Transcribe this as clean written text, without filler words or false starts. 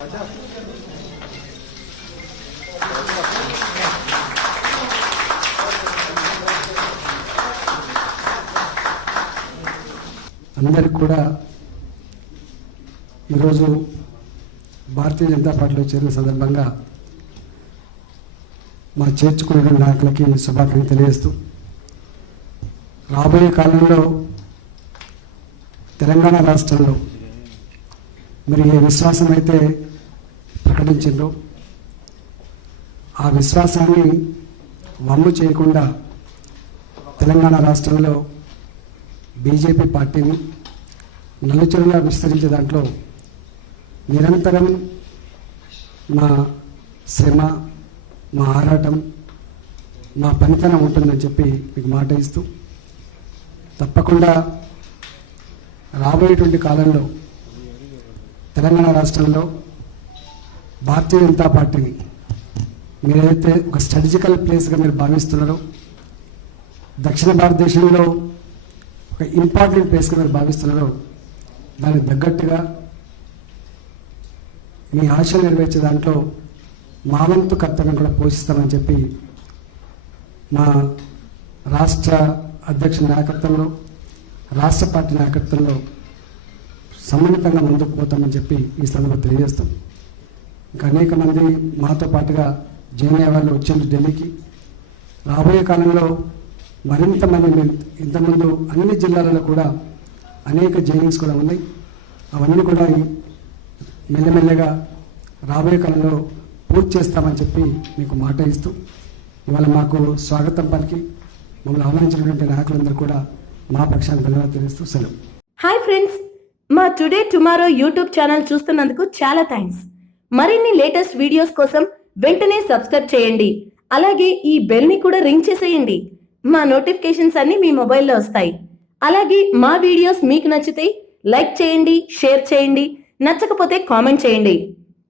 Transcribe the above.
అందరికి కూడా ఈరోజు భారతీయ జనతా పార్టీలో చేరిన సందర్భంగా మా చేర్చుకున్న నాయకులకి శుభాకాంక్షలు తెలియజేస్తూ, రాబోయే కాలంలో తెలంగాణ రాష్ట్రంలో మరి ఏ విశ్వాసం అయితే ప్రకటించిందో ఆ విశ్వాసాన్ని వమ్ము చేయకుండా తెలంగాణ రాష్ట్రంలో బీజేపీ పార్టీని నలుచెరువులా విస్తరించే దాంట్లో నిరంతరం మా శ్రమ, మా ఆరాటం, మా పనితనం ఉంటుందని చెప్పి మీకు మాట ఇస్తూ, తప్పకుండా రాబోయేటువంటి కాలంలో తెలంగాణ రాష్ట్రంలో భారతీయ జనతా పార్టీని మీరైతే ఒక స్ట్రాటజికల్ ప్లేస్గా మీరు భావిస్తున్నారో, దక్షిణ భారతదేశంలో ఒక ఇంపార్టెంట్ ప్లేస్గా మీరు భావిస్తున్నారో, దానికి తగ్గట్టుగా మీ ఆశలు నెరవేర్చే దాంట్లో మా వంతు కర్తవ్యం కూడా పోషిస్తామని చెప్పి మా రాష్ట్ర అధ్యక్షుల నాయకత్వంలో, రాష్ట్ర పార్టీ నాయకత్వంలో సమన్వితంగా ముందుకు పోతామని చెప్పి ఈ సందర్భంగా తెలియజేస్తాం. ఇంకా అనేక మంది మాతో పాటుగా జాయిన్ అయ్యే వాళ్ళు వచ్చేందుకు ఢిల్లీకి. రాబోయే కాలంలో మరింత మంది, ఇంతకుముందు అన్ని జిల్లాలలో కూడా అనేక జైనింగ్స్ కూడా ఉన్నాయి. అవన్నీ కూడా మెల్లమెల్లగా రాబోయే కాలంలో పూర్తి చేస్తామని చెప్పి మీకు మాట ఇస్తూ, ఇవాళ మాకు స్వాగతం పలికి మమ్మల్ని ఆహ్వానించినటువంటి నాయకులందరూ కూడా మా పక్షాన్ని ధన్యవాదాలు తెలుస్తూ సెలవు. హాయ్ ఫ్రెండ్స్, మా టుడే టుమారో యూట్యూబ్ ఛానల్ చూస్తున్నందుకు చాలా థ్యాంక్స్. మరిన్ని లేటెస్ట్ వీడియోస్ కోసం వెంటనే సబ్స్క్రైబ్ చేయండి. అలాగే ఈ బెల్ ని కూడా రింగ్ చేసేయండి. మా నోటిఫికేషన్స్ అన్ని మీ మొబైల్లో వస్తాయి. అలాగే మా వీడియోస్ మీకు నచ్చితే లైక్ చేయండి, షేర్ చేయండి, నచ్చకపోతే కామెంట్ చేయండి.